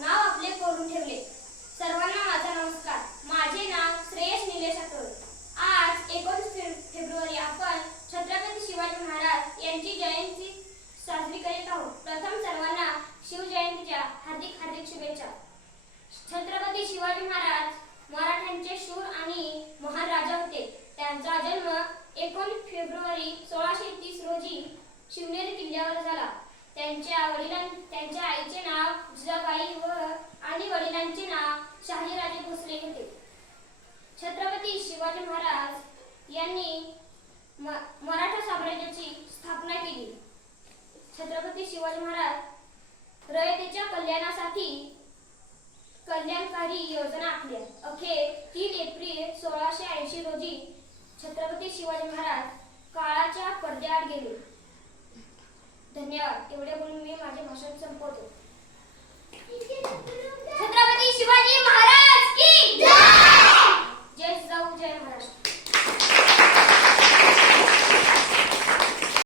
नाव आपले करून ठेवले. सर्वांना माझा नमस्कार. माझे नाव श्रेयस निलेश अटोळ आज एकोणीस फेब्रुवारी आपण छत्रपती शिवाजी महाराज यांची जयंती साजरी करीत आहोत. प्रथम सर्वांना शिवजयंतीच्या हार्दिक हार्दिक शुभेच्छा. छत्रपती शिवाजी महाराज मराठ्यांचे शूर आणि महान राजा होते. त्यांचा जन्म एकोणीस फेब्रुवारी सोळाशे तीस रोजी शिवनेरी किल्ल्यावर झाला. त्यांच्या वडिलांना शिवाजी महाराज यांनी मराठा साम्राज्याची स्थापना केली. छत्रपती शिवाजी महाराज रयतेच्या कल्याणासाठी कल्याणकारी योजना आखल्या. अखेर तीन एप्रिल सोळाशे ऐंशी रोजी छत्रपती शिवाजी महाराज काळाच्या पडद्याआड गेले. धन्यवाद. एवढे म्हणून मी माझे भाषण संपवतो.